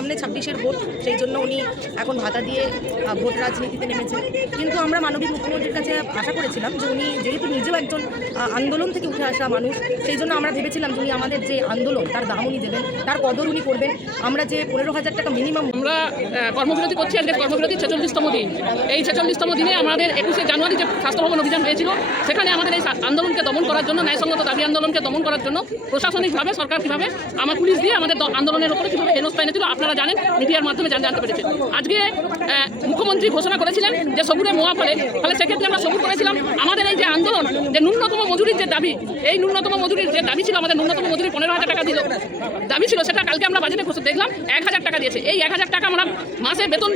সামনে 26-এর ভোট, সেই জন্য উনি এখন ভাতা দিয়ে ভোট রাজনীতিতে নেমেছেন। কিন্তু আমরা মাননীয় মুখ্যমন্ত্রীর কাছে আশা করেছিলাম যে উনি যেহেতু নিজেও একজন আন্দোলন থেকে উঠে আসা মানুষ, সেই জন্য আমরা ভেবেছিলাম যে উনি আমাদের যে আন্দোলন তার দাম উনি দেবেন, তার কদর উনি করবেন। আমরা যে 15,000 টাকা মিনিমাম আমরা কর্মবিরতি করছি, আজকে কর্মবিরতি 46তম দিন। এই 46তম দিনে আমাদের 21শে জানুয়ারি যে স্বাস্থ্য ভবন অভিযান হয়েছিল, সেখানে আমাদের এই আন্দোলনকে দমন করার জন্য, ন্যায়সঙ্গত দাবি আন্দোলনকে দমন করার জন্য প্রশাসনিকভাবে সরকার কীভাবে আমার পুলিশ দিয়ে আমাদের আন্দোলনের উপরে কীভাবে হেনস্থা এনেছিল আপনারা জানেন, মিডিয়ার মাধ্যমে জানতে পেরেছেন। আজকে মুখ্যমন্ত্রী ঘোষণা করেছিলেন যে সবুরে মোয়া ফলে সেক্ষেত্রে আমরা সবুর করেছিলাম আমাদের এই যে আন্দোলন, যে ন্যূনতম মজুরির যে দাবি, এই ন্যূনতম মজুরির যে দাবি ছিল, আমাদের ন্যূনতম মজুরি 15,000 টাকা দিল দাবি ছিল, সেটা কালকে আমরা বাজেটে দেখলাম 1,000 টাকা দিয়েছে। এই 1,000 টাকা আমরা মাসে বেতন,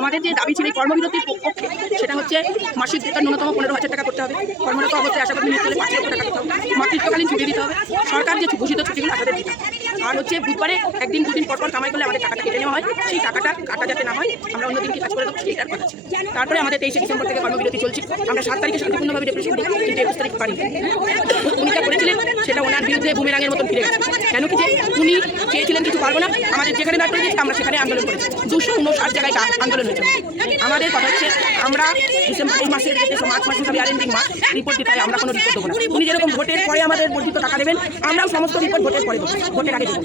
আমাদের যে দাবি ছিল কর্মবিরতির পক্ষে, সেটা হচ্ছে মাসিক বেতন ন্যূনতম 15,000 টাকা করতে হবে, কর্মরত অবস্থায় আশা করি মৃত্যু হলে 5 লক্ষ টাকা করতে হবে, মাতৃত্বকালীন ছুটি দিতে হবে, সরকার যে ঘোষিত ছুটিগুলো আমাদের দিতে হবে, আর হচ্ছে বুধবারে একদিন দুদিন পর কামাই করলে আমাদের টাকাটা কেটে নেওয়া হয়, সেই টাকাটা কাটা যাতে না হয়, আমরা অন্য দিনকে কাজ করে দেবো সেইটার কথা ছিল। তারপরে আমাদের 23শে ডিসেম্বর থেকে কর্মবিরতি চলছে। আমরা 7 তারিখে শান্তিপূর্ণভাবে ডেপুটেশন দিই, কিন্তু 21 তারিখ পারি। উনি যা করেছিলেন সেটা ওনার বিরুদ্ধে বুমেরাঙের মতন ফিরে গেছে। কেন কি যে উনি চেয়েছিলেন কিছু পারবো না, আমাদের যেখানে দাঁড় করে দিয়েছে আমরা সেখানে আন্দোলন করেছি। 259 জায়গায় আন্দোলন হয়েছে। আমাদের কথা হচ্ছে আমরা ডিসেম্বর মাসের মার্চ মাসে সবই আরেন্ডিং মাস রিপোর্ট দিতে হয়, আমরা কোনো রিপোর্ট দেবো না। উনি যেরকম ভোটের পরে আমাদের বর্ধিত টাকা দেবেন, আমরাও সমস্ত রিপোর্ট ভোটের পরে দেবো, ভোটের আগে দেবো।